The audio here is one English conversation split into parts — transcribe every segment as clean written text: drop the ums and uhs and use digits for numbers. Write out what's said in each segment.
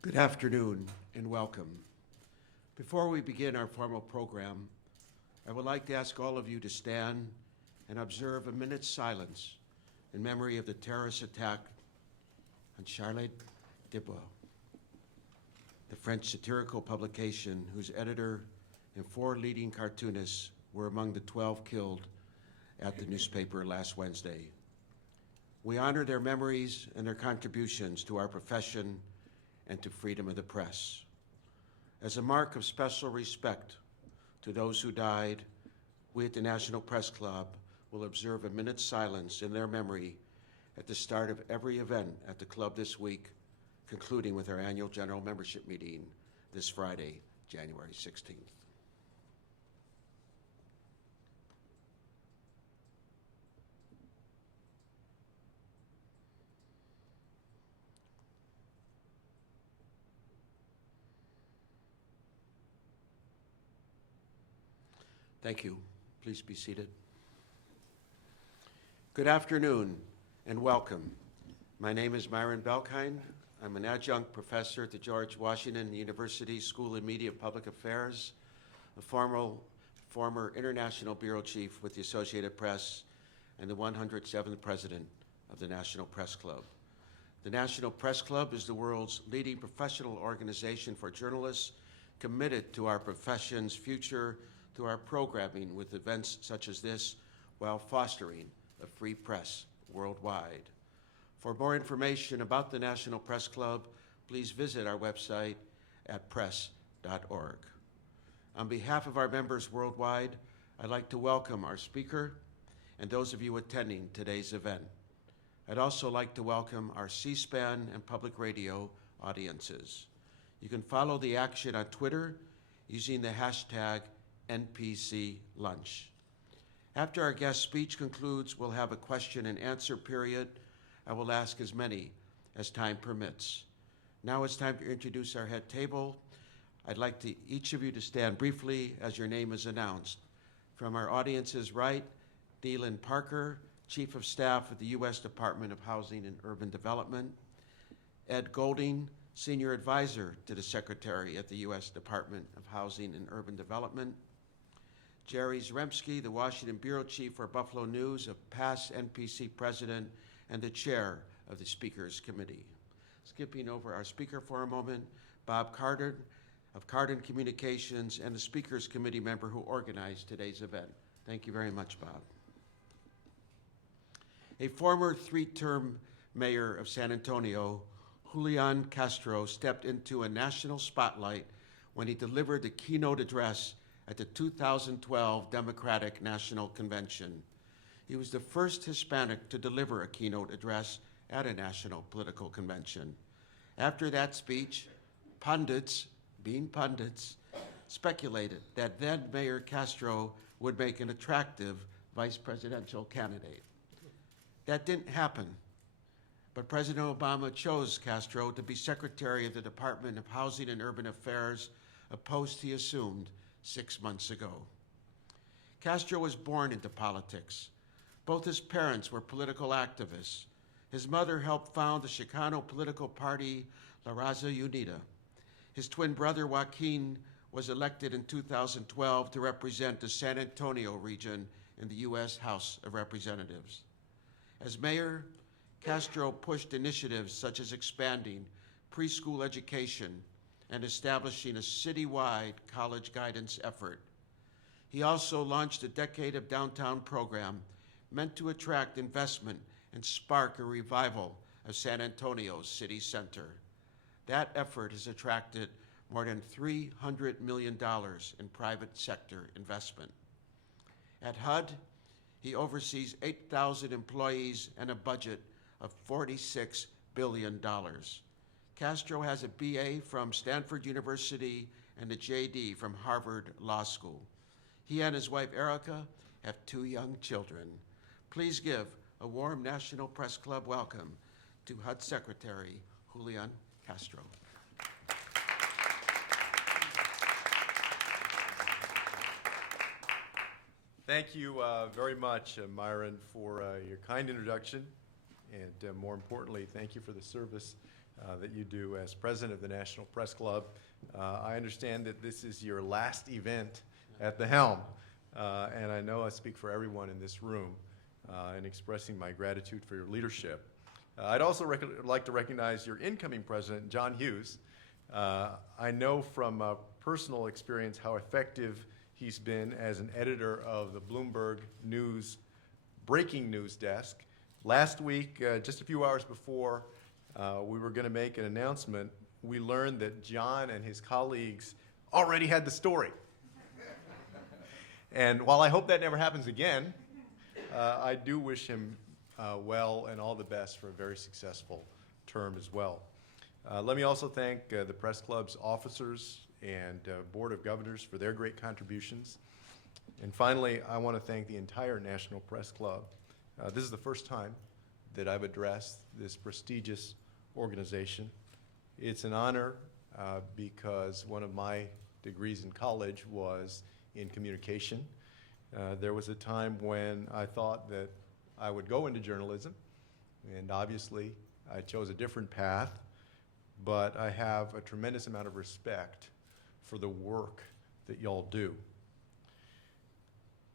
Good afternoon and welcome. Before we begin our formal program, I would like to ask all of you to stand and observe a minute's silence in memory of the terrorist attack on Charlotte Hebdo, the French satirical publication whose editor and 4 leading cartoonists were among the 12 killed at the newspaper last Wednesday. We honor their memories and their contributions to our profession and to freedom of the press. As a mark of special respect to those who died, we at the National Press Club will observe a minute's silence in their memory at the start of every event at the club this week, concluding with our annual general membership meeting this Friday, January 16th. Thank you. Please be seated. Good afternoon and welcome. My name is Myron Belkind. I'm an adjunct professor at the George Washington University School of Media and Public Affairs, a former international bureau chief with the Associated Press, and the 107th president of the National Press Club. The National Press Club is the world's leading professional organization for journalists committed to our profession's future through our programming with events such as this while fostering a free press worldwide. For more information about the National Press Club, please visit our website at press.org. On behalf of our members worldwide, I'd like to welcome our speaker and those of you attending today's event. I'd also like to welcome our C-SPAN and public radio audiences. You can follow the action on Twitter using the hashtag NPC Lunch. After our guest speech concludes, we'll have a question and answer period. I will ask as many as time permits. Now it's time to introduce our head table. I'd like each of you to stand briefly as your name is announced. From our audience's right, Neelan Parker, Chief of Staff at the U.S. Department of Housing and Urban Development. Ed Golding, Senior Advisor to the Secretary at the U.S. Department of Housing and Urban Development. Jerry Zaremski, the Washington Bureau Chief for Buffalo News, a past NPC President and the Chair of the Speakers Committee. Skipping over our speaker for a moment, Bob Carden of Carden Communications and the Speakers Committee member who organized today's event. Thank you very much, Bob. A former 3-term mayor of San Antonio, Julián Castro, stepped into a national spotlight when he delivered the keynote address at the 2012 Democratic National Convention. He was the first Hispanic to deliver a keynote address at a national political convention. After that speech, pundits, being pundits, speculated that then Mayor Castro would make an attractive vice presidential candidate. That didn't happen, but President Obama chose Castro to be Secretary of the Department of Housing and Urban Affairs, a post he assumed 6 months ago. Castro was born into politics. Both his parents were political activists. His mother helped found the Chicano political party La Raza Unida. His twin brother Joaquin was elected in 2012 to represent the San Antonio region in the U.S. House of Representatives. As mayor, Castro pushed initiatives such as expanding preschool education and establishing a citywide college guidance effort. He also launched a Decade of Downtown program meant to attract investment and spark a revival of San Antonio's city center. That effort has attracted more than $300 million in private sector investment. At HUD, he oversees 8,000 employees and a budget of $46 billion. Castro has a BA from Stanford University and a JD from Harvard Law School. He and his wife, Erica, have 2 young children. Please give a warm National Press Club welcome to HUD Secretary Julián Castro. Thank you very much, Myron, for your kind introduction, and more importantly, thank you for the service that you do as president of the National Press Club. I understand that this is your last event at the helm, and I know I speak for everyone in this room in expressing my gratitude for your leadership. I'd also like to recognize your incoming president, John Hughes. I know from personal experience how effective he's been as an editor of the Bloomberg News breaking news desk. Last week, just a few hours before we were going to make an announcement, we learned that John and his colleagues already had the story. And while I hope that never happens again, I do wish him well and all the best for a very successful term as well. Let me also thank the Press Club's officers and Board of Governors for their great contributions. And finally, I want to thank the entire National Press Club. This is the first time that I've addressed this prestigious organization. It's an honor because one of my degrees in college was in communication. There was a time when I thought that I would go into journalism, and obviously I chose a different path, but I have a tremendous amount of respect for the work that y'all do.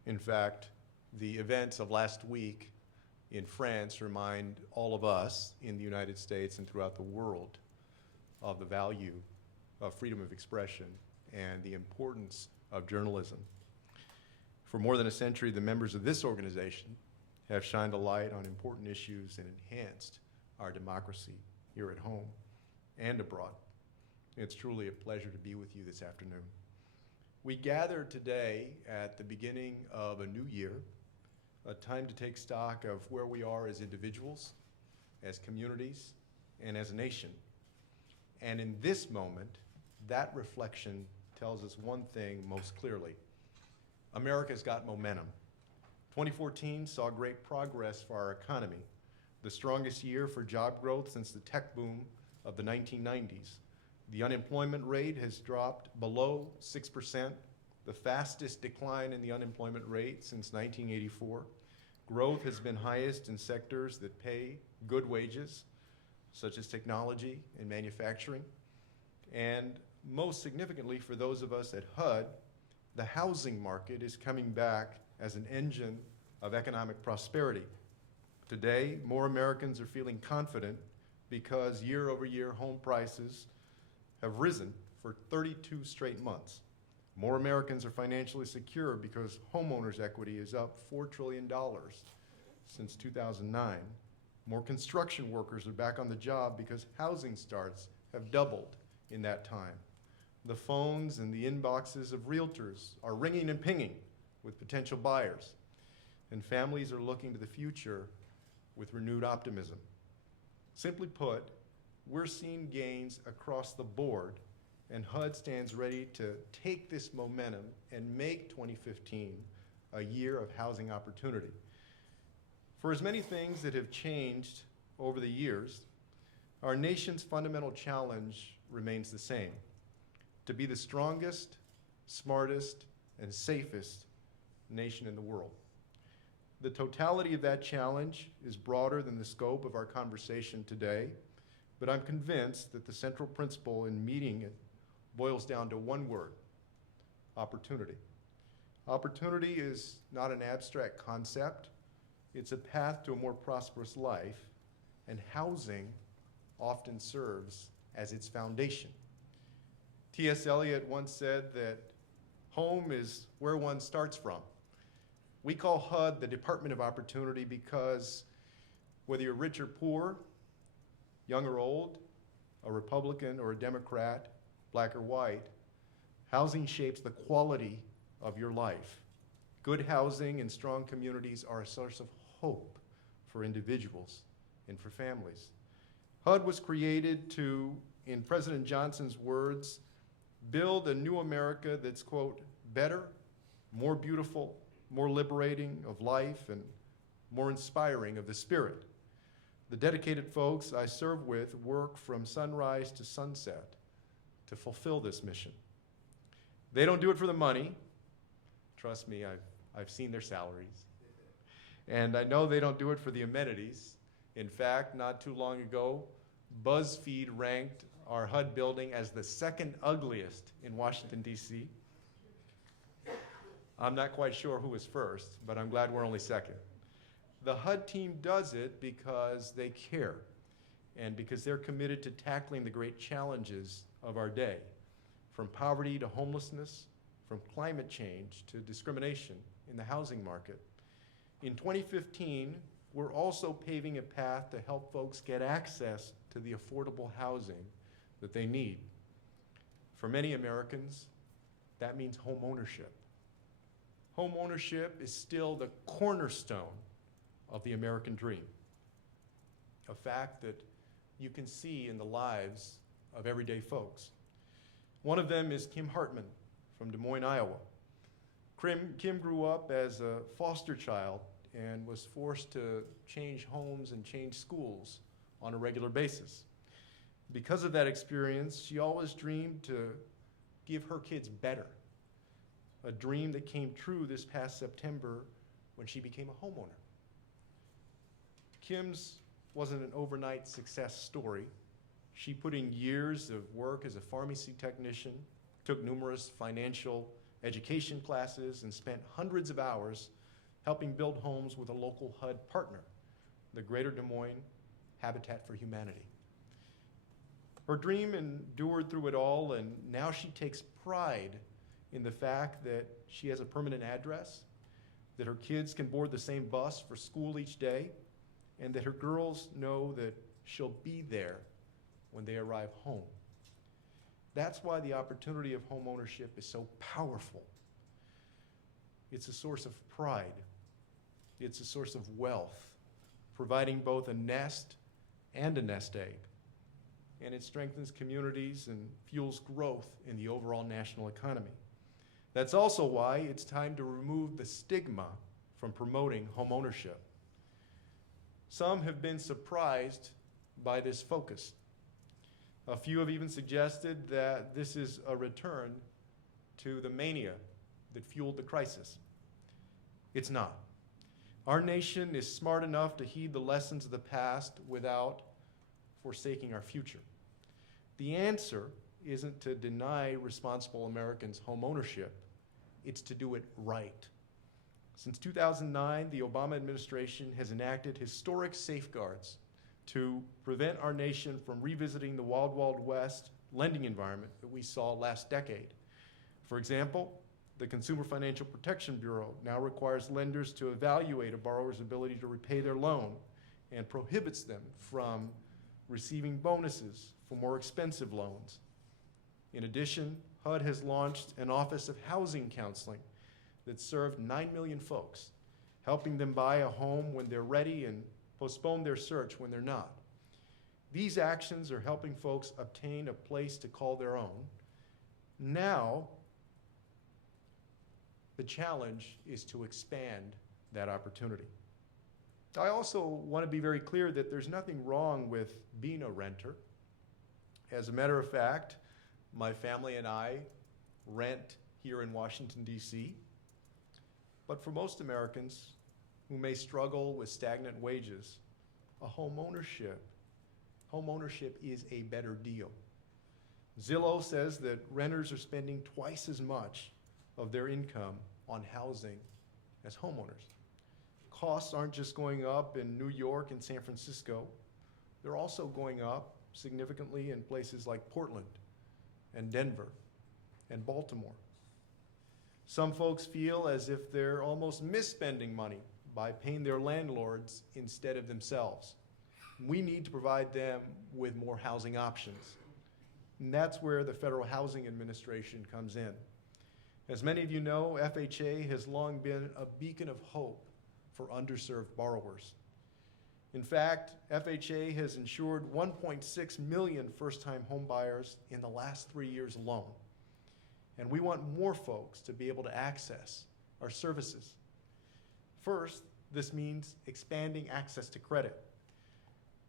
In fact, the events of last week in France remind all of us in the United States and throughout the world of the value of freedom of expression and the importance of journalism. For more than a century, the members of this organization have shined a light on important issues and enhanced our democracy here at home and abroad. It's truly a pleasure to be with you this afternoon. We gather today at the beginning of a new year, a time to take stock of where we are as individuals, as communities, and as a nation. And in this moment, that reflection tells us one thing most clearly. America's got momentum. 2014 saw great progress for our economy, the strongest year for job growth since the tech boom of the 1990s. The unemployment rate has dropped below 6%, the fastest decline in the unemployment rate since 1984. Growth has been highest in sectors that pay good wages, such as technology and manufacturing. And most significantly for those of us at HUD, the housing market is coming back as an engine of economic prosperity. Today, more Americans are feeling confident because year-over-year home prices have risen for 32 straight months. More Americans are financially secure because homeowners' equity is up $4 trillion since 2009. More construction workers are back on the job because housing starts have doubled in that time. The phones and the inboxes of realtors are ringing and pinging with potential buyers, and families are looking to the future with renewed optimism. Simply put, we're seeing gains across the board, and HUD stands ready to take this momentum and make 2015 a year of housing opportunity. For as many things that have changed over the years, our nation's fundamental challenge remains the same: to be the strongest, smartest, and safest nation in the world. The totality of that challenge is broader than the scope of our conversation today, but I'm convinced that the central principle in meeting it boils down to one word: opportunity. Opportunity is not an abstract concept. It's a path to a more prosperous life, and housing often serves as its foundation. T.S. Eliot once said that home is where one starts from. We call HUD the Department of Opportunity because whether you're rich or poor, young or old, a Republican or a Democrat, black or white, housing shapes the quality of your life. Good housing and strong communities are a source of hope for individuals and for families. HUD was created to, in President Johnson's words, build a new America that's, quote, better, more beautiful, more liberating of life, and more inspiring of the spirit. The dedicated folks I serve with work from sunrise to sunset to fulfill this mission. They don't do it for the money. Trust me, I've seen their salaries. And I know they don't do it for the amenities. In fact, not too long ago, BuzzFeed ranked our HUD building as the second ugliest in Washington, D.C. I'm not quite sure who was first, but I'm glad we're only second. The HUD team does it because they care and because they're committed to tackling the great challenges of our day, from poverty to homelessness, from climate change to discrimination in the housing market. In 2015, we're also paving a path to help folks get access to the affordable housing that they need. For many Americans, that means home ownership. Home ownership is still the cornerstone of the American dream, a fact that you can see in the lives of everyday folks. One of them is Kim Hartman from Des Moines, Iowa. Kim grew up as a foster child and was forced to change homes and change schools on a regular basis. Because of that experience, she always dreamed to give her kids better, a dream that came true this past September when she became a homeowner. Kim's wasn't an overnight success story. She put in years of work as a pharmacy technician, took numerous financial education classes, and spent hundreds of hours helping build homes with a local HUD partner, the Greater Des Moines Habitat for Humanity. Her dream endured through it all, and now she takes pride in the fact that she has a permanent address, that her kids can board the same bus for school each day, and that her girls know that she'll be there when they arrive home. That's why the opportunity of home ownership is so powerful. It's a source of pride. It's a source of wealth, providing both a nest and a nest egg. And it strengthens communities and fuels growth in the overall national economy. That's also why it's time to remove the stigma from promoting home ownership. Some have been surprised by this focus. A few have even suggested that this is a return to the mania that fueled the crisis. It's not. Our nation is smart enough to heed the lessons of the past without forsaking our future. The answer isn't to deny responsible Americans home ownership, it's to do it right. Since 2009, the Obama administration has enacted historic safeguards to prevent our nation from revisiting the Wild Wild West lending environment that we saw last decade. For example, the Consumer Financial Protection Bureau now requires lenders to evaluate a borrower's ability to repay their loan and prohibits them from receiving bonuses for more expensive loans. In addition, HUD has launched an Office of Housing Counseling that served 9 million folks, helping them buy a home when they're ready and postpone their search when they're not. These actions are helping folks obtain a place to call their own. Now, the challenge is to expand that opportunity. I also want to be very clear that there's nothing wrong with being a renter. As a matter of fact, my family and I rent here in Washington, D.C. But for most Americans who may struggle with stagnant wages, home ownership is a better deal. Zillow says that renters are spending twice as much of their income on housing as homeowners. Costs aren't just going up in New York and San Francisco, they're also going up significantly in places like Portland and Denver and Baltimore. Some folks feel as if they're almost misspending money by paying their landlords instead of themselves. We need to provide them with more housing options. And that's where the Federal Housing Administration comes in. As many of you know, FHA has long been a beacon of hope for underserved borrowers. In fact, FHA has insured 1.6 million first-time home buyers in the last 3 years alone. And we want more folks to be able to access our services. First, this means expanding access to credit.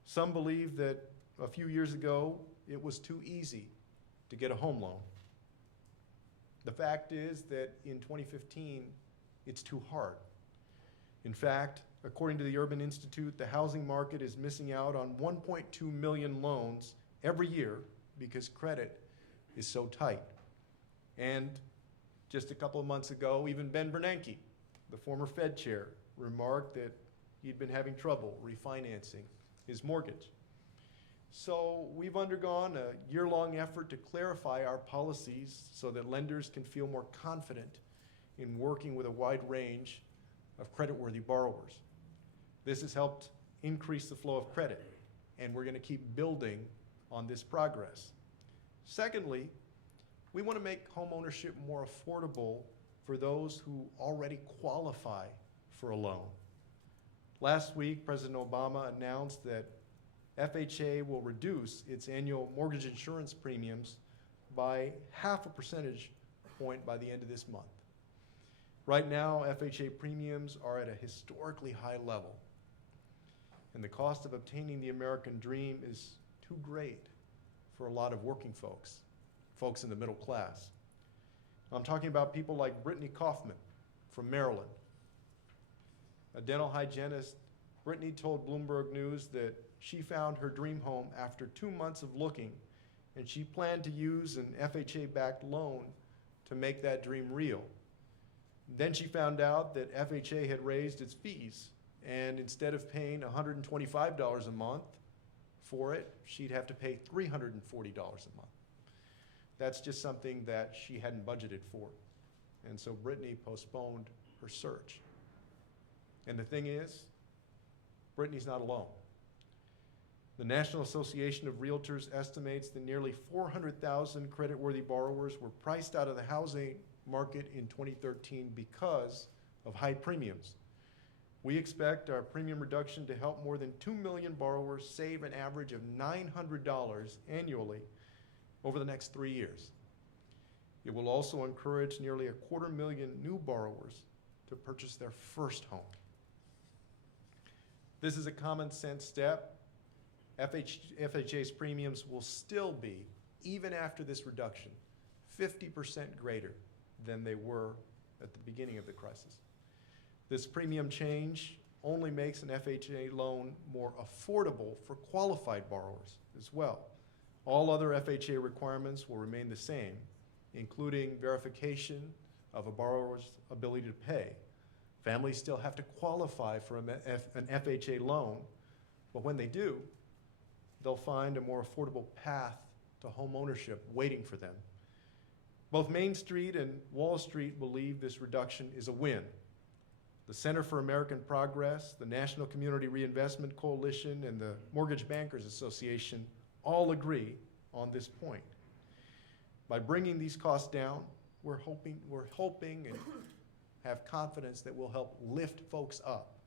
Some believe that a few years ago, it was too easy to get a home loan. The fact is that in 2015, it's too hard. In fact, According to the Urban Institute, the housing market is missing out on 1.2 million loans every year because credit is so tight. And just a couple of months ago, even Ben Bernanke, the former Fed chair, remarked that he'd been having trouble refinancing his mortgage. So we've undergone a year-long effort to clarify our policies so that lenders can feel more confident in working with a wide range of creditworthy borrowers. This has helped increase the flow of credit, and we're going to keep building on this progress. Secondly, we want to make homeownership more affordable for those who already qualify for a loan. Last week, President Obama announced that FHA will reduce its annual mortgage insurance premiums by 0.5 percentage point by the end of this month. Right now, FHA premiums are at a historically high level, and the cost of obtaining the American dream is too great for a lot of working folks in the middle class. I'm talking about people like Brittany Kaufman from Maryland. A dental hygienist, Brittany told Bloomberg News that she found her dream home after 2 months of looking, and she planned to use an FHA-backed loan to make that dream real. Then she found out that FHA had raised its fees, and instead of paying $125 a month for it, she'd have to pay $340 a month. That's just something that she hadn't budgeted for. And so Brittany postponed her search. And the thing is, Brittany's not alone. The National Association of Realtors estimates that nearly 400,000 creditworthy borrowers were priced out of the housing market in 2013 because of high premiums. We expect our premium reduction to help more than 2 million borrowers save an average of $900 annually over the next 3 years. It will also encourage nearly 250,000 new borrowers to purchase their first home. This is a common sense step. FHA's premiums will still be, even after this reduction, 50% greater than they were at the beginning of the crisis. This premium change only makes an FHA loan more affordable for qualified borrowers as well. All other FHA requirements will remain the same, including verification of a borrower's ability to pay. Families still have to qualify for an FHA loan, but when they do, they'll find a more affordable path to home ownership waiting for them. Both Main Street and Wall Street believe this reduction is a win. The Center for American Progress, the National Community Reinvestment Coalition, and the Mortgage Bankers Association all agree on this point. By bringing these costs down, we're hoping and have confidence that we'll help lift folks up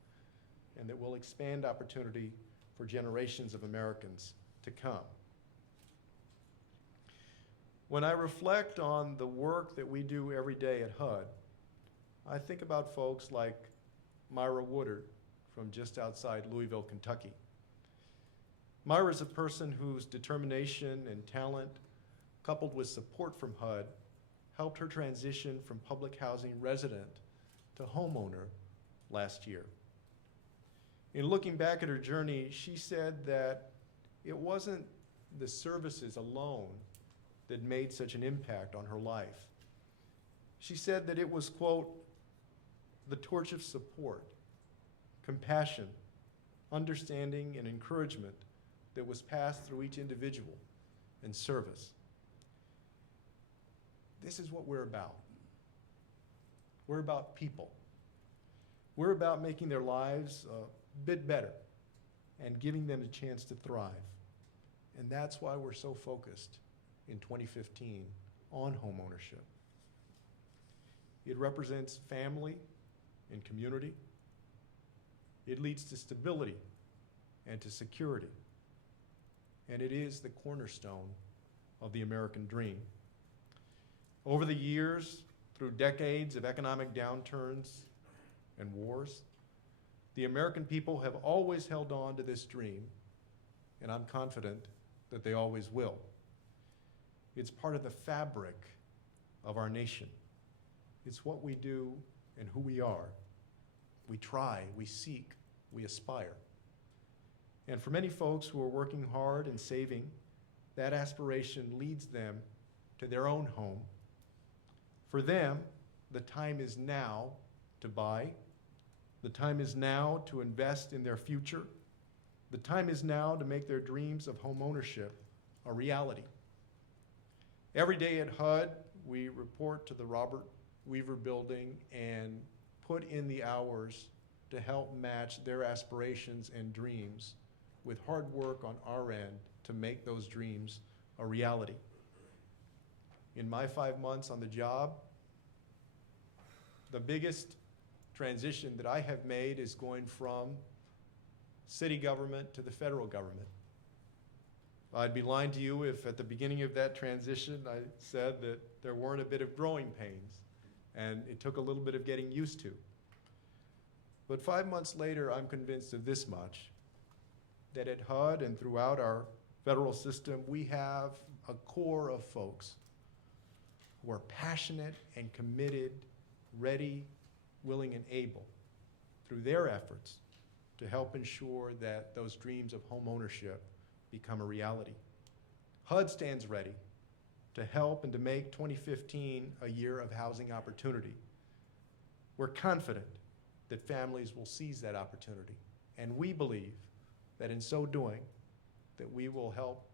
and that we'll expand opportunity for generations of Americans to come. When I reflect on the work that we do every day at HUD, I think about folks like Myra Woodard from just outside Louisville, Kentucky. Myra's a person whose determination and talent, coupled with support from HUD, helped her transition from public housing resident to homeowner last year. In looking back at her journey, she said that it wasn't the services alone that made such an impact on her life. She said that it was, quote, the torch of support, compassion, understanding, and encouragement that was passed through each individual and service. This is what we're about. We're about people. We're about making their lives a bit better and giving them a chance to thrive. And that's why we're so focused in 2015 on homeownership. It represents family and community. It leads to stability and to security. And it is the cornerstone of the American dream. Over the years, through decades of economic downturns and wars, the American people have always held on to this dream, and I'm confident that they always will. It's part of the fabric of our nation. It's what we do and who we are. We try, we seek, we aspire. And for many folks who are working hard and saving, that aspiration leads them to their own home. For them, the time is now to buy. The time is now to invest in their future. The time is now to make their dreams of home ownership a reality. Every day at HUD, we report to the Robert Weaver Building and put in the hours to help match their aspirations and dreams with hard work on our end to make those dreams a reality. In my 5 months on the job, the biggest transition that I have made is going from city government to the federal government. I'd be lying to you if at the beginning of that transition I said that there weren't a bit of growing pains, and it took a little bit of getting used to. But 5 months later, I'm convinced of this much, that at HUD and throughout our federal system, we have a core of folks who are passionate and committed, ready, willing, and able, through their efforts, to help ensure that those dreams of home ownership become a reality. HUD stands ready to help and to make 2015 a year of housing opportunity. We're confident that families will seize that opportunity, and we believe that in so doing, that we will help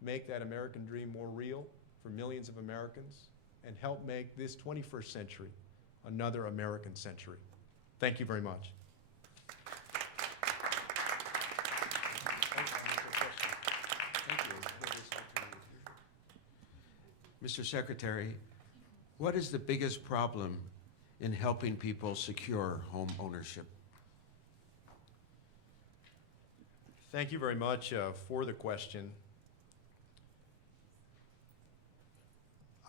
make that American dream more real for millions of Americans and help make this 21st century another American century. Thank you very much. Mr. Secretary, what is the biggest problem in helping people secure home ownership? Thank you very much for the question.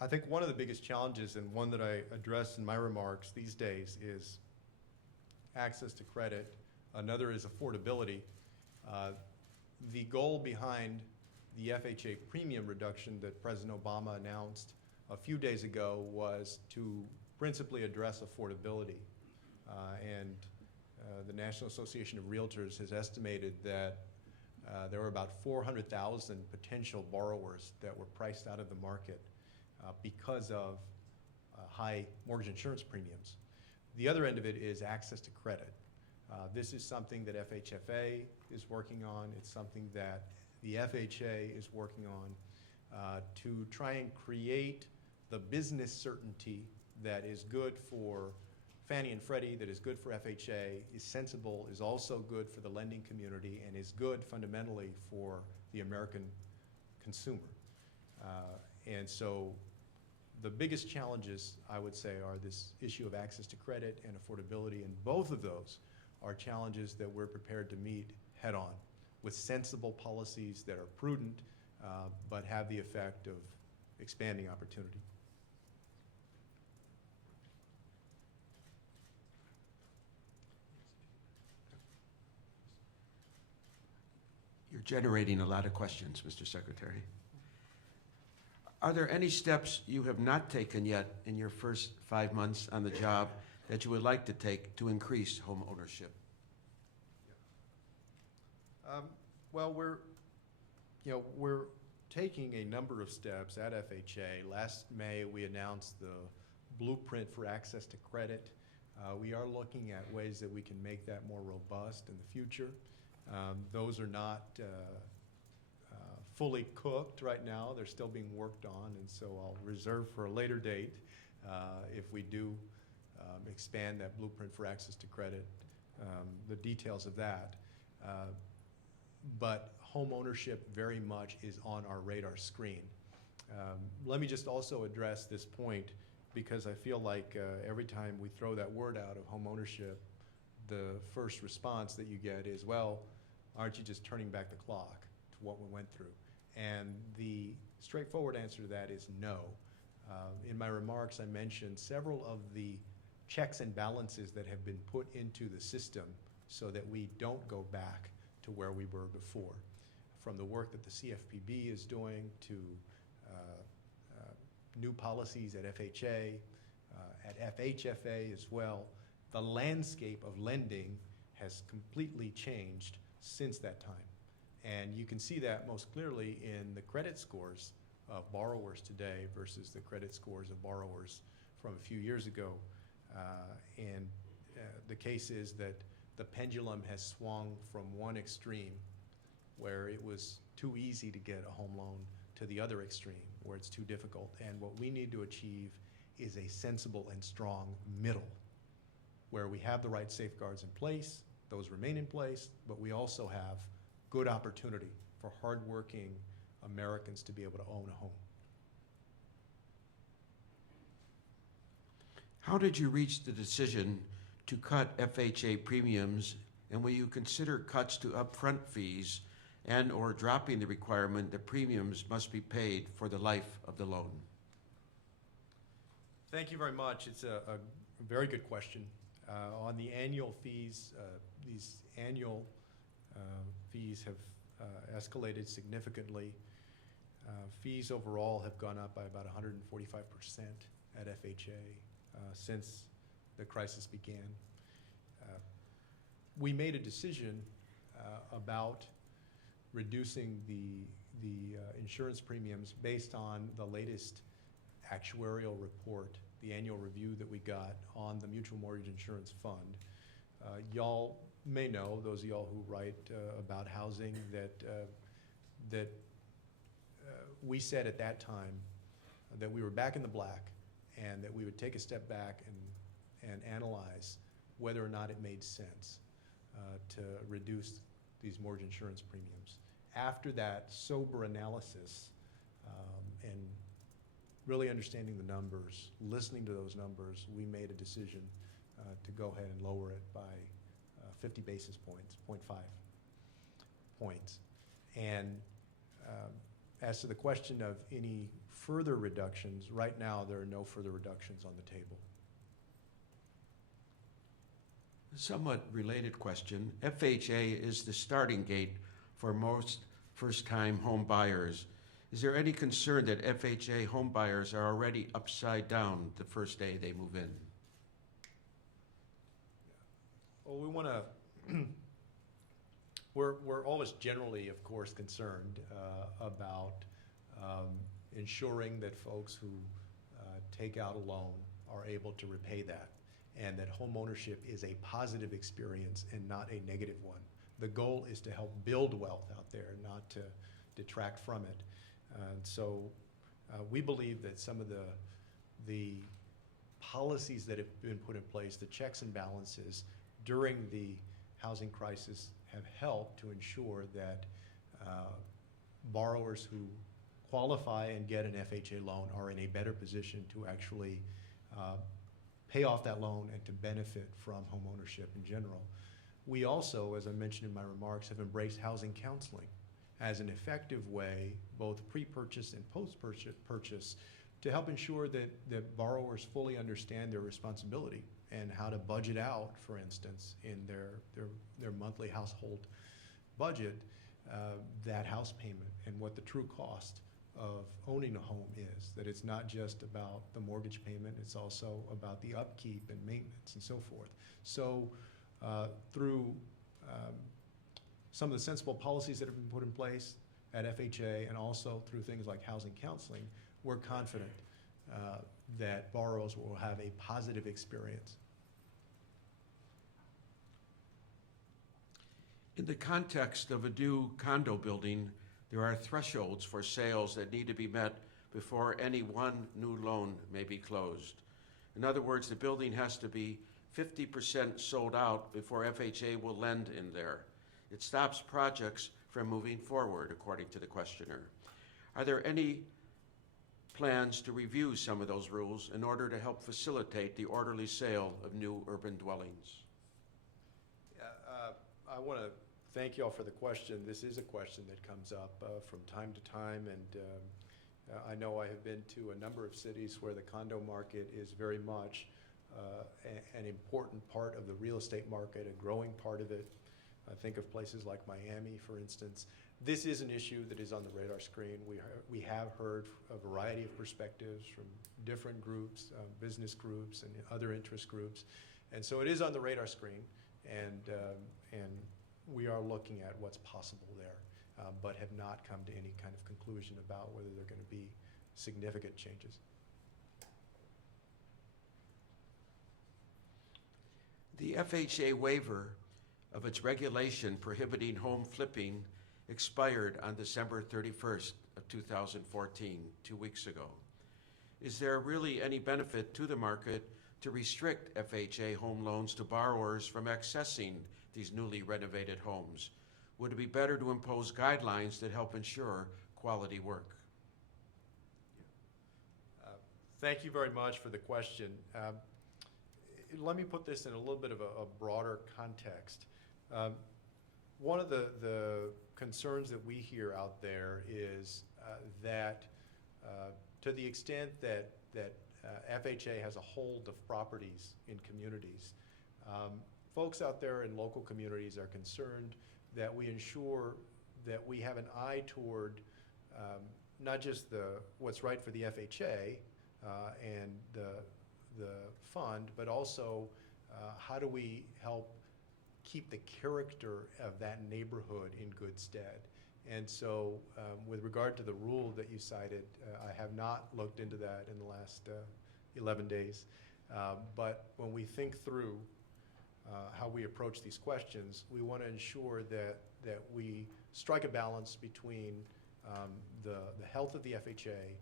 I think one of the biggest challenges, and one that I address in my remarks these days, is access to credit. Another is affordability. The goal behind the FHA premium reduction that President Obama announced a few days ago was to principally address affordability. The National Association of Realtors has estimated that there were about 400,000 potential borrowers that were priced out of the market because of high mortgage insurance premiums. The other end of it is access to credit. This is something that FHFA is working on. It's something that the FHA is working on to try and create the business certainty that is good for Fannie and Freddie, that is good for FHA, is sensible, is also good for the lending community, and is good fundamentally for the American consumer. And so the biggest challenges, I would say, are this issue of access to credit and affordability, and both of those are challenges that we're prepared to meet head on with sensible policies that are prudent but have the effect of expanding opportunity. You're generating a lot of questions, Mr. Secretary. Are there any steps you have not taken yet in your first 5 months on the job that you would like to take to increase home ownership? Well, we're taking a number of steps at FHA. Last May, we announced the blueprint for access to credit. We are looking at ways that we can make that more robust in the future. Those are not fully cooked right now. They're still being worked on, and so I'll reserve for a later date if we do expand that blueprint for access to credit, the details of that. But home ownership very much is on our radar screen. Let me just also address this point, because I feel like every time we throw that word out of home ownership, the first response that you get is, well, aren't you just turning back the clock to what we went through? And the straightforward answer to that is no. In my remarks, I mentioned several of the checks and balances that have been put into the system so that we don't go back to where we were before. From the work that the CFPB is doing to new policies at FHA, at FHFA as well, the landscape of lending has completely changed since that time. And you can see that most clearly in the credit scores of borrowers today versus the credit scores of borrowers from a few years ago. The case is that the pendulum has swung from one extreme, where it was too easy to get a home loan, to the other extreme, where it's too difficult. And what we need to achieve is a sensible and strong middle, where we have the right safeguards in place, those remain in place, but we also have good opportunity for hardworking Americans to be able to own a home. How did you reach the decision to cut FHA premiums, and will you consider cuts to upfront fees and/or dropping the requirement that premiums must be paid for the life of the loan? Thank you very much. It's a very good question. On the annual fees, these annual fees have escalated significantly. Fees overall have gone up by about 145% at FHA since the crisis began. We made a decision about reducing the insurance premiums based on the latest actuarial report, the annual review that we got on the Mutual Mortgage Insurance Fund. Y'all may know, those of y'all who write about housing, that we said at that time that we were back in the black and that we would take a step back and analyze whether or not it made sense to reduce these mortgage insurance premiums. After that sober analysis and really understanding the numbers, listening to those numbers, we made a decision to go ahead and lower it by 50 basis points, 0.5 points. And as to the question of any further reductions, right now there are no further reductions on the table. Somewhat related question. FHA is the starting gate for most first-time home buyers. Is there any concern that FHA home buyers are already upside down the first day they move in? Well, we want to, we're always generally, of course, concerned about ensuring that folks who take out a loan are able to repay that, and that home ownership is a positive experience and not a negative one. The goal is to help build wealth out there, not to detract from it. So we believe that some of the policies that have been put in place, the checks and balances during the housing crisis, have helped to ensure that borrowers who qualify and get an FHA loan are in a better position to actually pay off that loan and to benefit from home ownership in general. We also, as I mentioned in my remarks, have embraced housing counseling as an effective way, both pre-purchase and post-purchase, to help ensure that borrowers fully understand their responsibility and how to budget out, for instance, in their monthly household budget, that house payment and what the true cost of owning a home is, that it's not just about the mortgage payment, it's also about the upkeep and maintenance and so forth. So through some of the sensible policies that have been put in place at FHA and also through things like housing counseling, we're confident that borrowers will have a positive experience. In the context of a new condo building, there are thresholds for sales that need to be met before any one new loan may be closed. In other words, the building has to be 50% sold out before FHA will lend in there. It stops projects from moving forward, according to the questioner. Are there any plans to review some of those rules in order to help facilitate the orderly sale of new urban dwellings? I want to thank you all for the question. This is a question that comes up from time to time, and I know I have been to a number of cities where the condo market is very much an important part of the real estate market, a growing part of it. I think of places like Miami, for instance. This is an issue that is on the radar screen. We have heard a variety of perspectives from different groups, business groups and other interest groups. And so it is on the radar screen. and we are looking at what's possible there, but have not come to any kind of conclusion about whether there are going to be significant changes. The FHA waiver of its regulation prohibiting home flipping expired on December 31st of 2014, 2 weeks ago. Is there really any benefit to the market to restrict FHA home loans to borrowers from accessing these newly renovated homes? Would it be better to impose guidelines that help ensure quality work? Thank you very much for the question. Let me put this in a little bit of a broader context. One of the concerns that we hear out there is that to the extent that FHA has a hold of properties in communities, folks out there in local communities are concerned that we ensure that we have an eye toward not just what's right for the FHA and the fund, but also how do we help keep the character of that neighborhood in good stead. And so with regard to the rule that you cited, I have not looked into that in the last 11 days. But when we think through how we approach these questions, we want to ensure that we strike a balance between the health of the FHA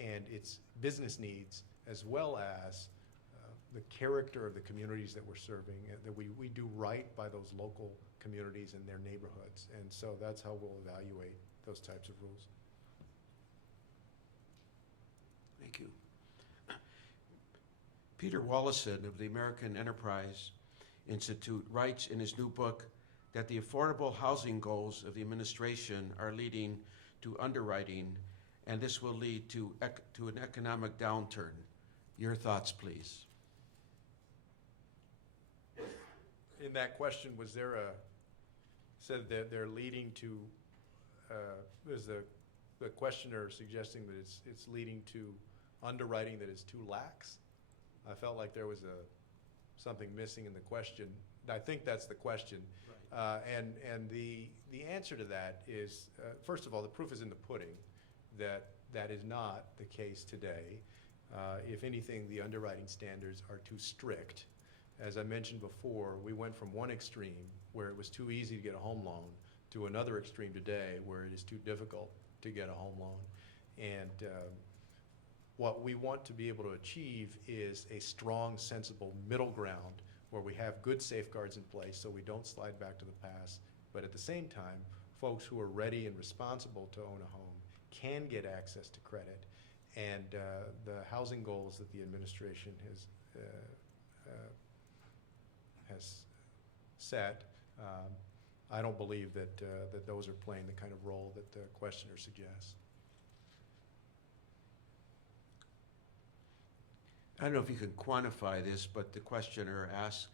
and its business needs, as well as the character of the communities that we're serving, that we do right by those local communities and their neighborhoods. And so that's how we'll evaluate those types of rules. Thank you. Peter Wallison of the American Enterprise Institute writes in his new book that the affordable housing goals of the administration are leading to underwriting, and this will lead to an economic downturn. Your thoughts, please. In that question, was there said that they're leading to, is the questioner suggesting that it's leading to underwriting that is too lax? I felt like there was something missing in the question. I think that's the question. Right. And the answer to that is, first of all, the proof is in the pudding that is not the case today. If anything, the underwriting standards are too strict. As I mentioned before, we went from one extreme where it was too easy to get a home loan to another extreme today where it is too difficult to get a home loan. And what we want to be able to achieve is a strong, sensible middle ground where we have good safeguards in place so we don't slide back to the past, but at the same time, folks who are ready and responsible to own a home can get access to credit. And the housing goals that the administration has set, I don't believe that those are playing the kind of role that the questioner suggests. I don't know if you can quantify this, but the questioner asks,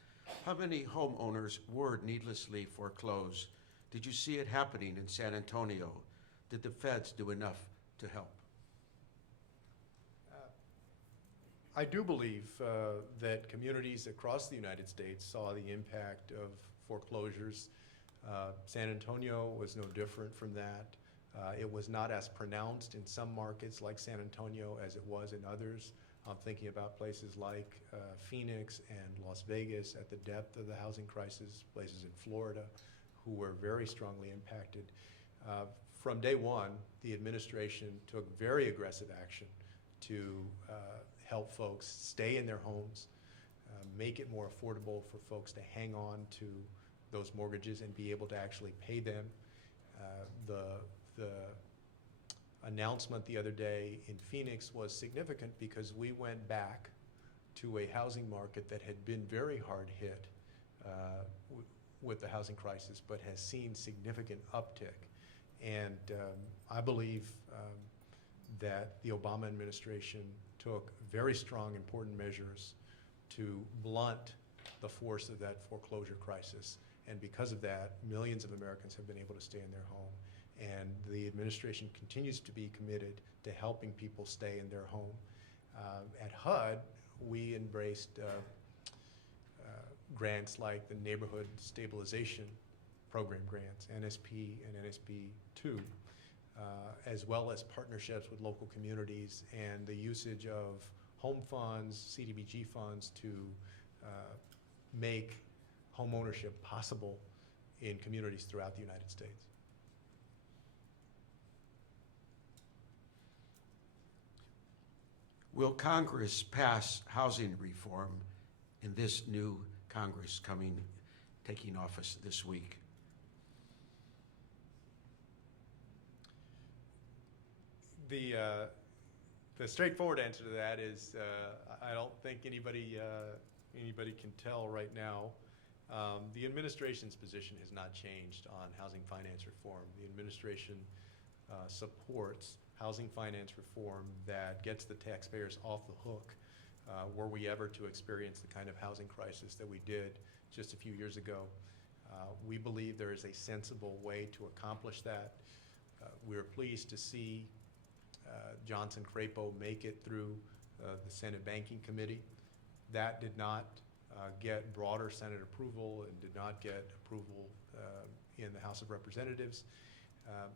how many homeowners were needlessly foreclosed? Did you see it happening in San Antonio? Did the feds do enough to help? I do believe that communities across the United States saw the impact of foreclosures. San Antonio was no different from that. It was not as pronounced in some markets like San Antonio as it was in others. I'm thinking about places like Phoenix and Las Vegas at the depth of the housing crisis, places in Florida who were very strongly impacted. From day one, the administration took very aggressive action to help folks stay in their homes, make it more affordable for folks to hang on to those mortgages and be able to actually pay them. The announcement the other day in Phoenix was significant because we went back to a housing market that had been very hard hit with the housing crisis, but has seen significant uptick. And I believe that the Obama administration took very strong, important measures to blunt the force of that foreclosure crisis. And because of that, millions of Americans have been able to stay in their home. And the administration continues to be committed to helping people stay in their home. At HUD, we embraced grants like the Neighborhood Stabilization Program grants, NSP and NSP2, as well as partnerships with local communities and the usage of home funds, CDBG funds to make home ownership possible in communities throughout the United States. Will Congress pass housing reform in this new Congress taking office this week? The straightforward answer to that is I don't think anybody can tell right now. The administration's position has not changed on housing finance reform. The administration supports housing finance reform that gets the taxpayers off the hook were we ever to experience the kind of housing crisis that we did just a few years ago. We believe there is a sensible way to accomplish that. We are pleased to see Johnson Crapo make it through the Senate Banking Committee. That did not get broader Senate approval and did not get approval in the House of Representatives.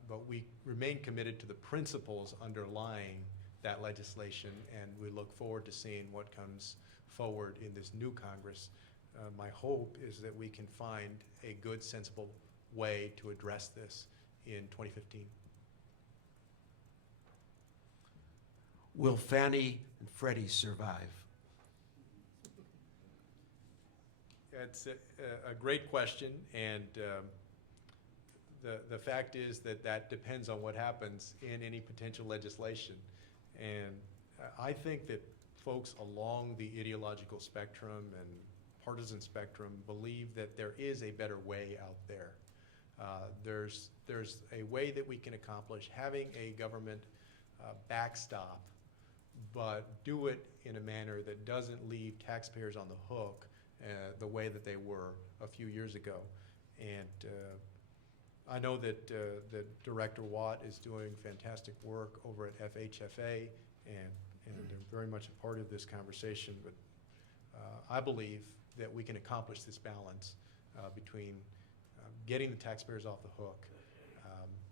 But we remain committed to the principles underlying that legislation, and we look forward to seeing what comes forward in this new Congress. My hope is that we can find a good, sensible way to address this in 2015. Will Fannie and Freddie survive? It's a great question, and the fact is that depends on what happens in any potential legislation. And I think that folks along the ideological spectrum and partisan spectrum believe that there is a better way out there. There's a way that we can accomplish having a government backstop, but do it in a manner that doesn't leave taxpayers on the hook the way that they were a few years ago. And I know that Director Watt is doing fantastic work over at FHFA, and they're very much a part of this conversation. But I believe that we can accomplish this balance between getting the taxpayers off the hook,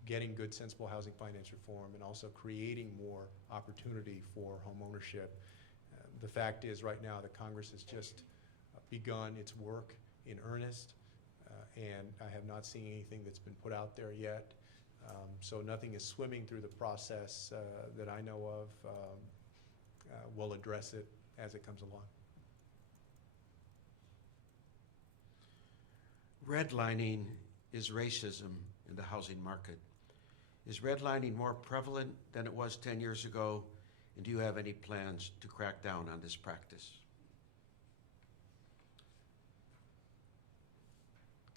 getting good, sensible housing finance reform, and also creating more opportunity for home ownership. The fact is, right now, the Congress has just begun its work in earnest, and I have not seen anything that's been put out there yet. So nothing is swimming through the process that I know of. We'll address it as it comes along. Redlining is racism in the housing market. Is redlining more prevalent than it was 10 years ago? And do you have any plans to crack down on this practice?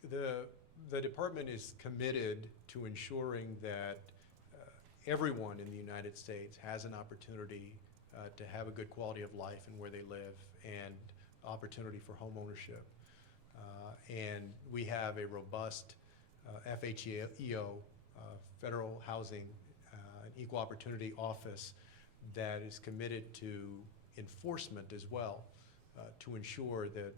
The department is committed to ensuring that everyone in the United States has an opportunity to have a good quality of life and where they live, and opportunity for home ownership. And we have a robust FHEO, Federal Housing and Equal Opportunity Office, that is committed to enforcement as well, to ensure that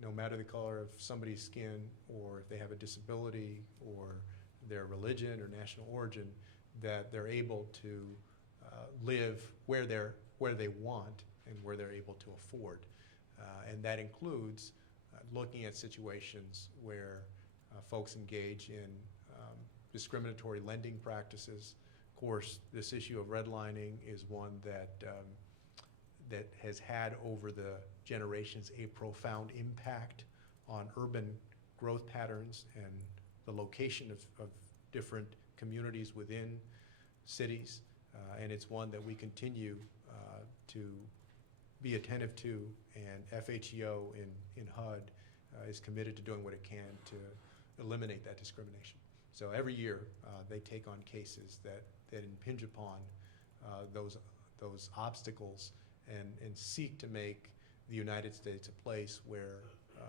no matter the color of somebody's skin, or if they have a disability, or their religion or national origin, that they're able to live where they want and where they're able to afford. And that includes looking at situations where folks engage in discriminatory lending practices. Of course, this issue of redlining is one that has had over the generations a profound impact on urban growth patterns and the location of different communities within cities. And it's one that we continue to be attentive to, and FHEO in HUD is committed to doing what it can to eliminate that discrimination. So every year they take on cases that impinge upon those obstacles and seek to make the United States a place where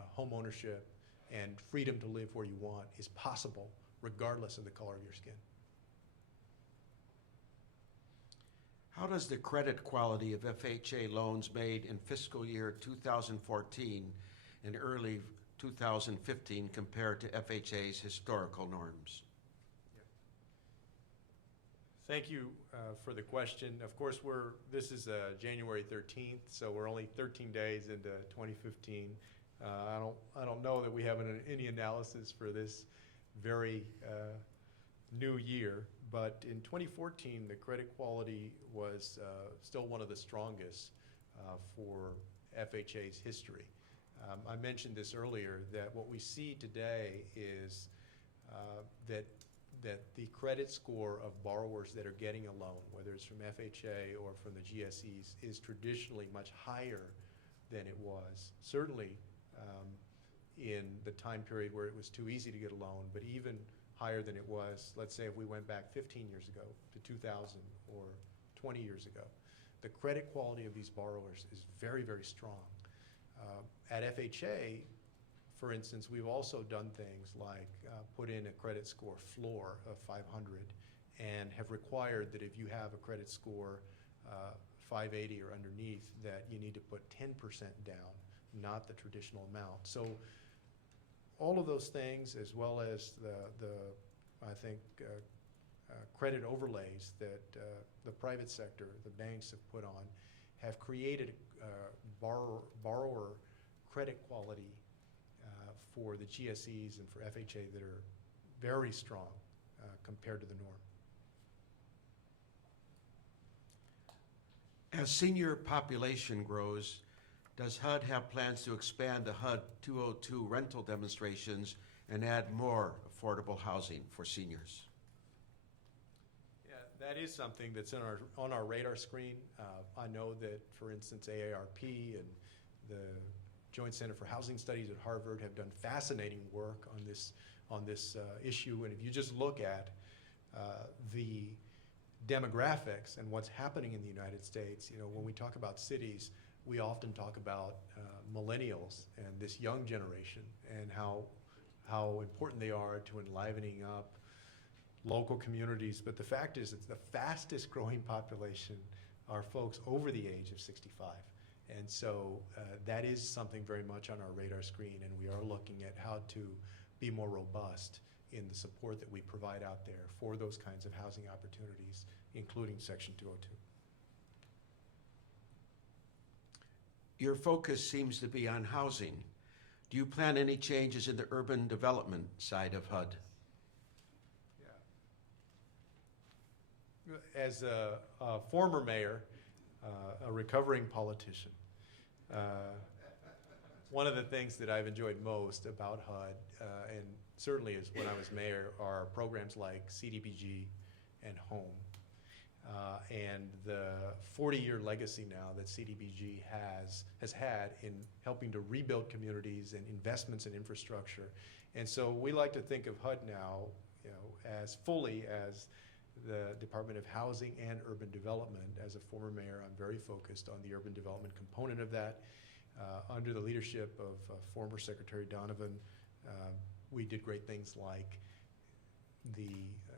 home ownership and freedom to live where you want is possible, regardless of the color of your skin. How does the credit quality of FHA loans made in fiscal year 2014 in early 2015 compared to FHA's historical norms? Thank you for the question. Of course, this is January 13th, so we're only 13 days into 2015. I don't know that we have any analysis for this very new year, but in 2014, the credit quality was still one of the strongest for FHA's history. I mentioned this earlier, that what we see today is that the credit score of borrowers that are getting a loan, whether it's from FHA or from the GSEs, is traditionally much higher than it was. Certainly in the time period where it was too easy to get a loan, but even higher than it was, let's say if we went back 15 years ago to 2000 or 20 years ago. The credit quality of these borrowers is very, very strong. At FHA, for instance, we've also done things like put in a credit score floor of 500 and have required that if you have a credit score 580 or underneath, that you need to put 10% down, not the traditional amount. So all of those things, as well as I think, credit overlays that the private sector, the banks have put on, have created borrower credit quality for the GSEs and for FHA that are very strong compared to the norm. As senior population grows, does HUD have plans to expand the HUD 202 rental demonstrations and add more affordable housing for seniors? Yeah, that is something that's on our radar screen. I know that, for instance, AARP and the Joint Center for Housing Studies at Harvard have done fascinating work on this issue. And if you just look at the demographics and what's happening in the United States, when we talk about cities, we often talk about millennials and this young generation and how important they are to enlivening up local communities. But the fact is, it's the fastest growing population are folks over the age of 65. And so that is something very much on our radar screen, and we are looking at how to be more robust in the support that we provide out there for those kinds of housing opportunities, including Section 202. Your focus seems to be on housing. Do you plan any changes in the urban development side of HUD? Yeah. As a former mayor, a recovering politician, one of the things that I've enjoyed most about HUD, and certainly as when I was mayor, are programs like CDBG and Home. And the 40-year legacy now that CDBG has had in helping to rebuild communities and investments in infrastructure. And so we like to think of HUD now, as fully as the Department of Housing and Urban Development. As a former mayor, I'm very focused on the urban development component of that. Under the leadership of former Secretary Donovan, we did great things like the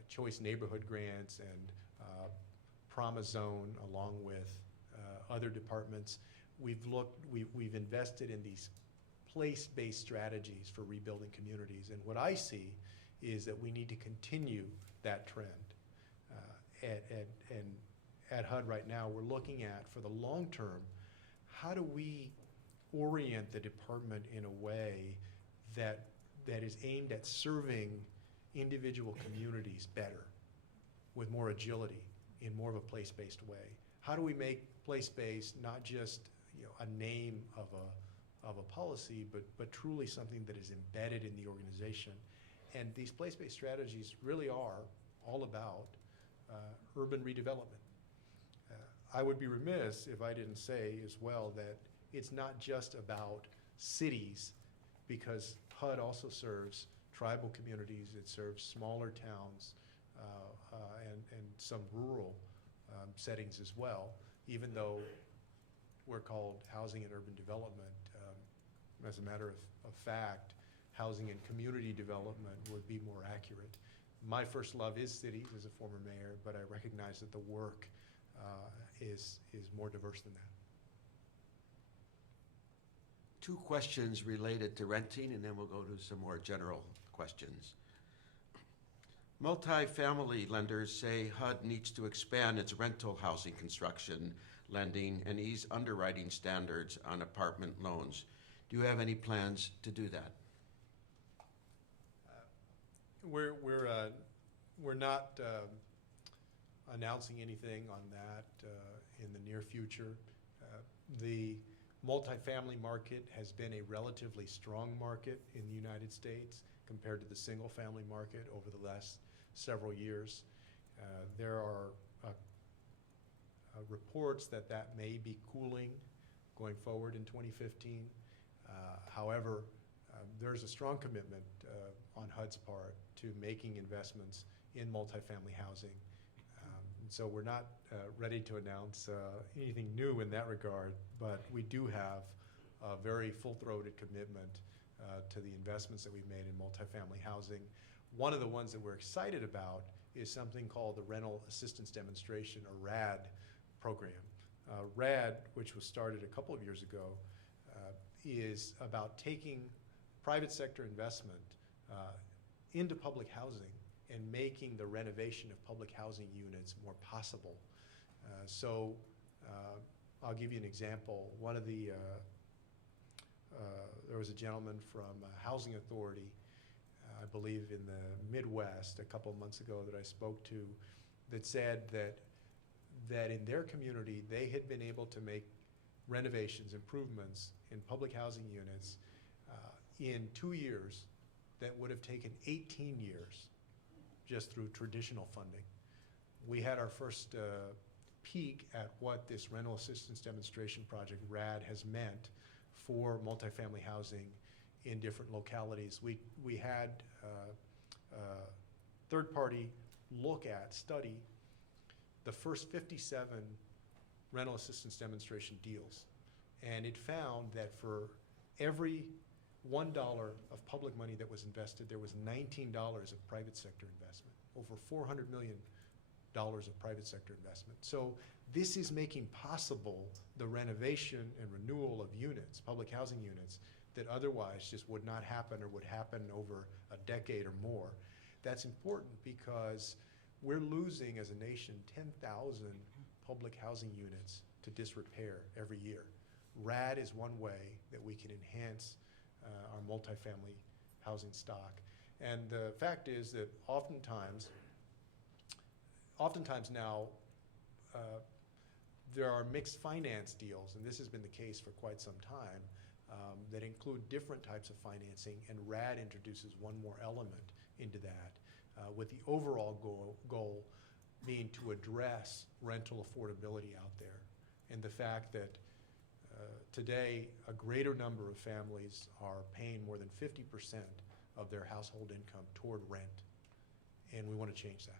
Choice Neighborhood Grants and Promise Zone, along with other departments. We've invested in these place-based strategies for rebuilding communities. And what I see is that we need to continue that trend. At HUD right now, we're looking at, for the long term, how do we orient the department in a way that is aimed at serving individual communities better, with more agility, in more of a place-based way? How do we make place-based not just a name of a policy, but truly something that is embedded in the organization? And these place-based strategies really are all about urban redevelopment. I would be remiss if I didn't say as well that it's not just about cities, because HUD also serves tribal communities, it serves smaller towns, and some rural settings as well, even though we're called Housing and Urban Development. As a matter of fact, housing and community development would be more accurate. My first love is cities as a former mayor, but I recognize that the work is more diverse than that. Two questions related to renting, and then we'll go to some more general questions. Multifamily lenders say HUD needs to expand its rental housing construction lending and ease underwriting standards on apartment loans. Do you have any plans to do that? We're not announcing anything on that in the near future. The multifamily market has been a relatively strong market in the United States compared to the single-family market over the last several years. There are reports that may be cooling going forward in 2015. However, there's a strong commitment on HUD's part to making investments in multifamily housing. So we're not ready to announce anything new in that regard, but we do have a very full-throated commitment to the investments that we've made in multifamily housing. One of the ones that we're excited about is something called the Rental Assistance Demonstration, or RAD program. RAD, which was started a couple of years ago, is about taking private sector investment into public housing and making the renovation of public housing units more possible. So I'll give you an example. One of the, there was a gentleman from a housing authority, I believe in the Midwest, a couple of months ago that I spoke to, that said that in their community they had been able to make renovations, improvements in public housing units in 2 years that would have taken 18 years just through traditional funding. We had our first peek at what this Rental Assistance Demonstration Project, RAD, has meant for multifamily housing in different localities. We had third-party study the first 57 rental assistance demonstration deals, and it found that for every $1 of public money that was invested, there was $19 of private sector investment, over $400 million of private sector investment. So this is making possible the renovation and renewal of units, public housing units, that otherwise just would not happen or would happen over a decade or more. That's important because we're losing as a nation 10,000 public housing units to disrepair every year. RAD is one way that we can enhance our multifamily housing stock. And the fact is that oftentimes now there are mixed finance deals, and this has been the case for quite some time, that include different types of financing, and RAD introduces one more element into that, with the overall goal being to address rental affordability out there, and the fact that today a greater number of families are paying more than 50% of their household income toward rent, and we want to change that.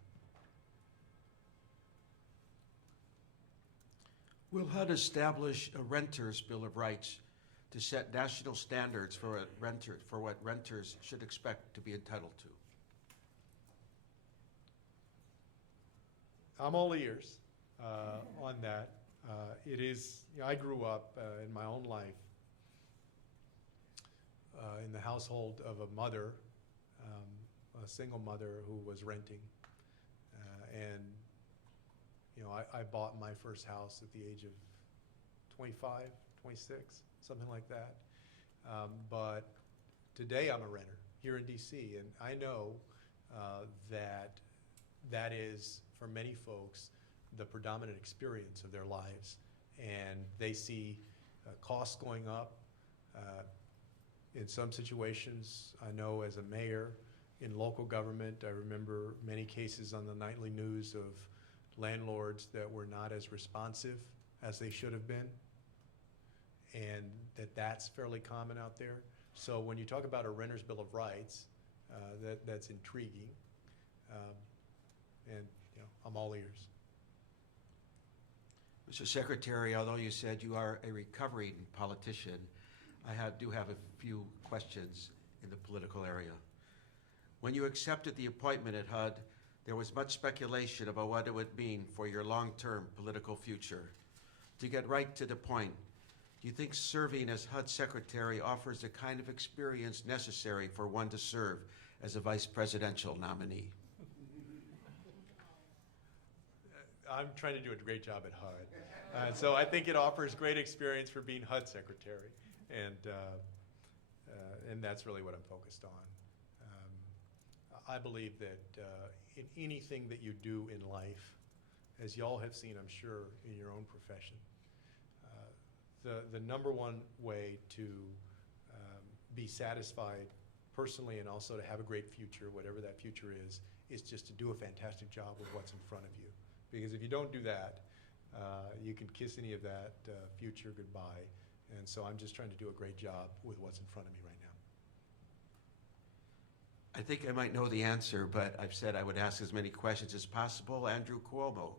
Will HUD establish a renter's bill of rights to set national standards for what renters should expect to be entitled to? I'm all ears on that. It is, I grew up in my own life in the household of a mother, a single mother who was renting, and I bought my first house at the age of 25, 26, something like that. But today I'm a renter here in DC, and I know that is, for many folks, the predominant experience of their lives. And they see costs going up. In some situations, I know as a mayor in local government, I remember many cases on the nightly news of landlords that were not as responsive as they should have been, and that's fairly common out there. So when you talk about a renter's bill of rights, that's intriguing, and I'm all ears. Mr. Secretary, although you said you are a recovering politician, I do have a few questions in the political area. When you accepted the appointment at HUD, there was much speculation about what it would mean for your long-term political future. To get right to the point, Do you think serving as HUD Secretary offers the kind of experience necessary for one to serve as a vice presidential nominee? I'm trying to do a great job at HUD. So I think it offers great experience for being HUD Secretary, and that's really what I'm focused on. I believe that in anything that you do in life, as y'all have seen, I'm sure, in your own profession, the number one way to be satisfied personally and also to have a great future, whatever that future is just to do a fantastic job with what's in front of you. Because if you don't do that, you can kiss any of that future goodbye. And so I'm just trying to do a great job with what's in front of me right now. I think I might know the answer, but I've said I would ask as many questions as possible. Andrew Cuomo,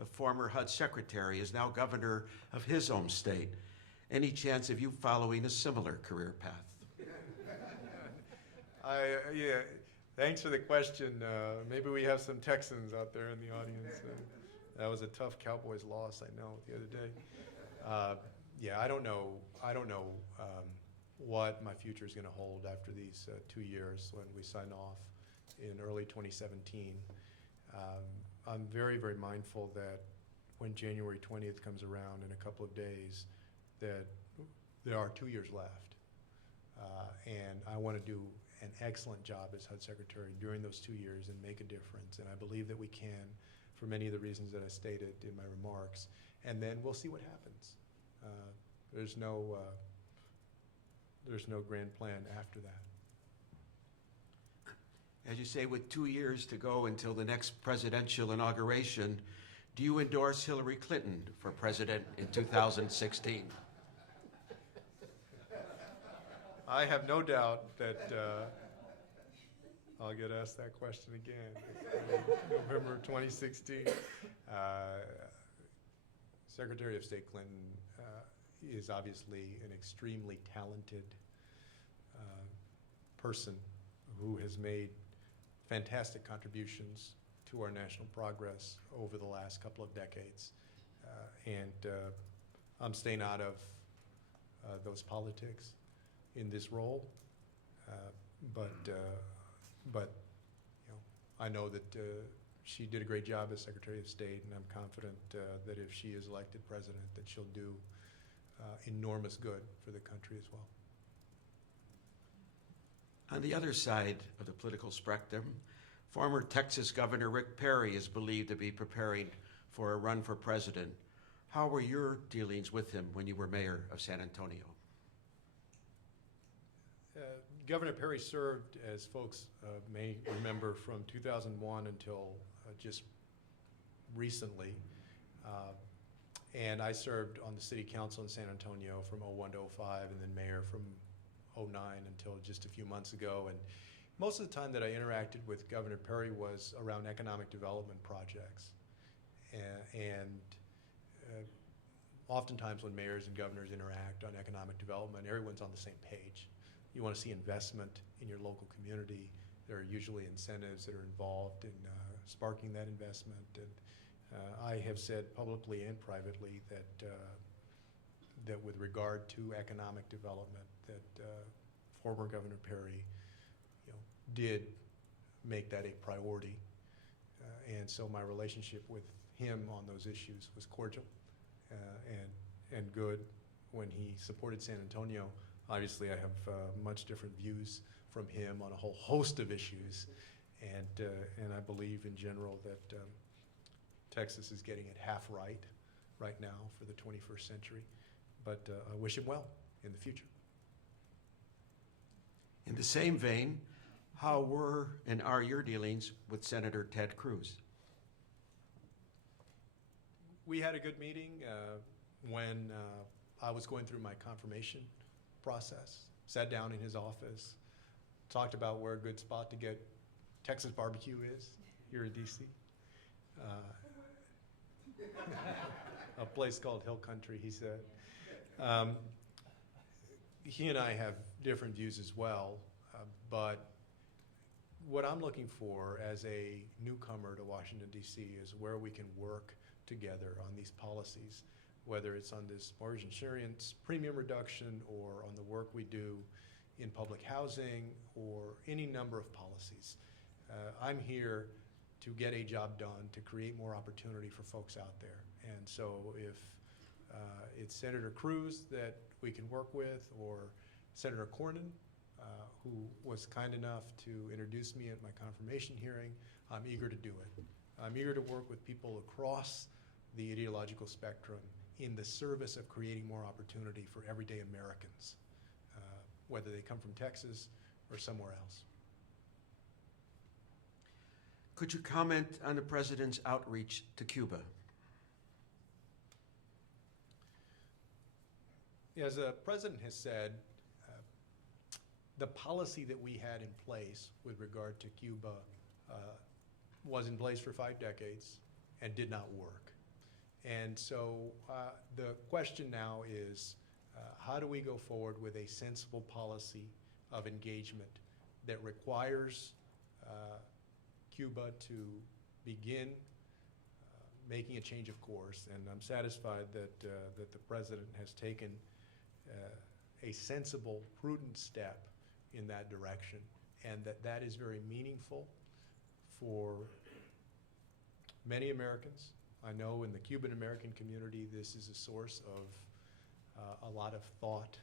a former HUD secretary, is now governor of his home state. Any chance of you following a similar career path? Yeah, thanks for the question. Maybe we have some Texans out there in the audience. That was a tough Cowboys loss, I know, the other day. Yeah, I don't know what my future is going to hold after these 2 years when we sign off in early 2017. I'm very, very mindful that when January 20th comes around in a couple of days, that there are 2 years left. And I want to do an excellent job as HUD Secretary during those 2 years and make a difference. And I believe that we can, for many of the reasons that I stated in my remarks. And then we'll see what happens. There's no grand plan after that. As you say, with 2 years to go until the next presidential inauguration, do you endorse Hillary Clinton for president in 2016? I have no doubt that I'll get asked that question again in November 2016. Secretary of State Clinton is obviously an extremely talented person who has made fantastic contributions to our national progress over the last couple of decades. And I'm staying out of those politics in this role, but you know, I know that she did a great job as Secretary of State, and I'm confident that if she is elected president, that she'll do enormous good for the country as well. On the other side of the political spectrum, former Texas Governor Rick Perry is believed to be preparing for a run for president. How were your dealings with him when you were mayor of San Antonio? Governor Perry served, as folks may remember, from 2001 until just recently. And I served on the city council in San Antonio from 01 to 05, and then mayor from 09 until just a few months ago. And most of the time that I interacted with Governor Perry was around economic development projects. And oftentimes when mayors and governors interact on economic development, everyone's on the same page. You want to see investment in your local community. There are usually incentives that are involved in sparking that investment. And I have said publicly and privately that with regard to economic development, that former Governor Perry, did make that a priority. And so my relationship with him on those issues was cordial and good. When he supported San Antonio, obviously I have much different views from him on a whole host of issues. And I believe in general that Texas is getting it half right now for the 21st century. But I wish him well in the future. In the same vein, how were and are your dealings with Senator Ted Cruz? We had a good meeting when I was going through my confirmation process. Sat down in his office, talked about where a good spot to get Texas barbecue is here in DC. A place called Hill Country, he said. He and I have different views as well, but what I'm looking for as a newcomer to Washington, D.C. is where we can work together on these policies whether it's on this mortgage insurance premium reduction or on the work we do in public housing or any number of policies. I'm here to get a job done, to create more opportunity for folks out there. And so if it's Senator Cruz that we can work with, or Senator Cornyn, who was kind enough to introduce me at my confirmation hearing, I'm eager to do it. I'm eager to work with people across the ideological spectrum in the service of creating more opportunity for everyday Americans, whether they come from Texas or somewhere else. Could you comment on the president's outreach to Cuba? As the president has said, the policy that we had in place with regard to Cuba was in place for 5 decades and did not work. And so the question now is, how do we go forward with a sensible policy of engagement that requires Cuba to begin making a change of course? And I'm satisfied that the president has taken a sensible, prudent step in that direction, and that is very meaningful for many Americans. I know in the Cuban American community, this is a source of a lot of thought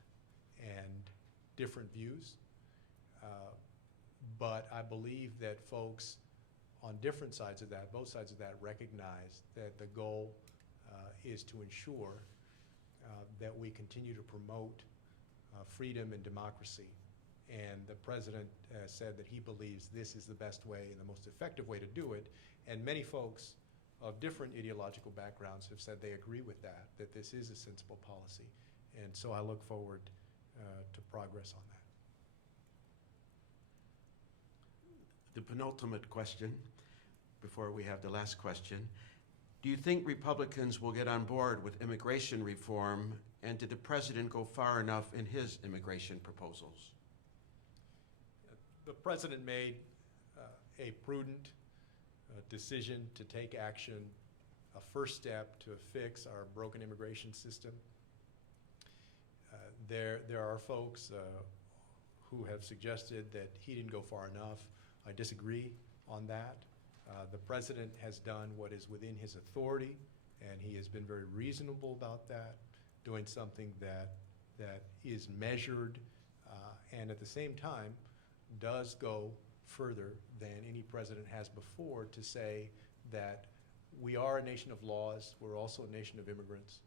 and different views. But I believe that folks on different sides of that, both sides of that, recognize that the goal is to ensure that we continue to promote freedom and democracy. And the president said that he believes this is the best way and the most effective way to do it. And many folks of different ideological backgrounds have said they agree with that this is a sensible policy. And so I look forward to progress on that. The penultimate question, before we have the last question. Do you think Republicans will get on board with immigration reform, and did the president go far enough in his immigration proposals? The president made a prudent decision to take action, a first step to fix our broken immigration system. There are folks who have suggested that he didn't go far enough. I disagree on that. The president has done what is within his authority, and he has been very reasonable about that, doing something that is measured and at the same time does go further than any president has before to say that we are a nation of laws, we're also a nation of immigrants,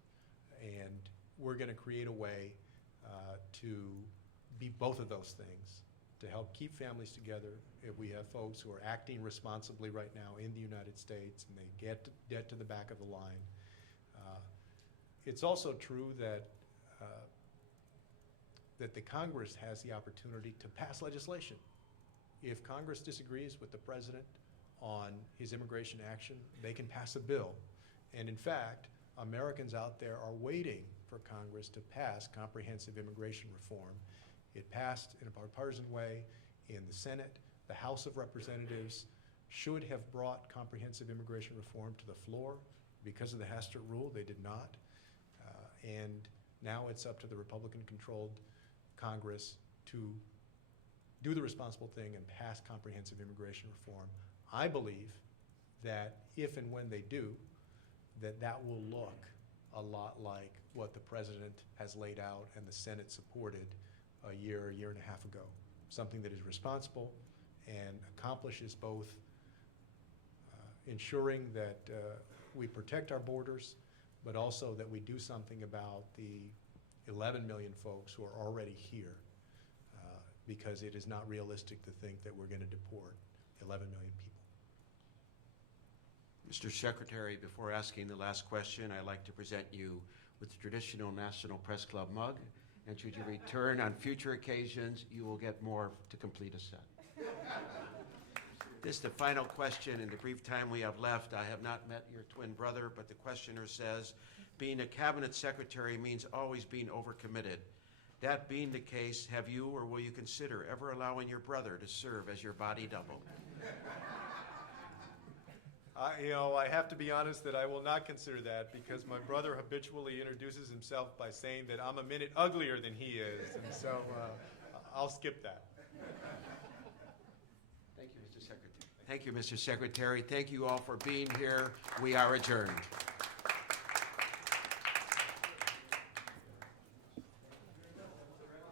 and we're going to create a way to be both of those things, to help keep families together. If we have folks who are acting responsibly right now in the United States and they get to the back of the line. It's also true that that the Congress has the opportunity to pass legislation. If Congress disagrees with the president on his immigration action, they can pass a bill. And in fact, Americans out there are waiting for Congress to pass comprehensive immigration reform. It passed in a bipartisan way in the Senate. The House of Representatives should have brought comprehensive immigration reform to the floor. Because of the Hastert rule, they did not. And now it's up to the Republican-controlled Congress to do the responsible thing and pass comprehensive immigration reform. I believe that if and when they do, that will look a lot like what the president has laid out and the Senate supported a year and a half ago. Something that is responsible and accomplishes both ensuring that we protect our borders, but also that we do something about the 11 million folks who are already here, because it is not realistic to think that we're going to deport 11 million people. Mr. Secretary, before asking the last question, I'd like to present you with the traditional National Press Club mug, and should you return on future occasions, you will get more to complete a set. This is the final question in the brief time we have left. I have not met your twin brother, but the questioner says, being a cabinet secretary means always being overcommitted. That being the case, have you or will you consider ever allowing your brother to serve as your body double? I have to be honest that I will not consider that because my brother habitually introduces himself by saying that I'm a minute uglier than he is, and so I'll skip that. Thank you, Mr. Secretary. Thank you, Mr. Secretary. Thank you all for being here. We are adjourned.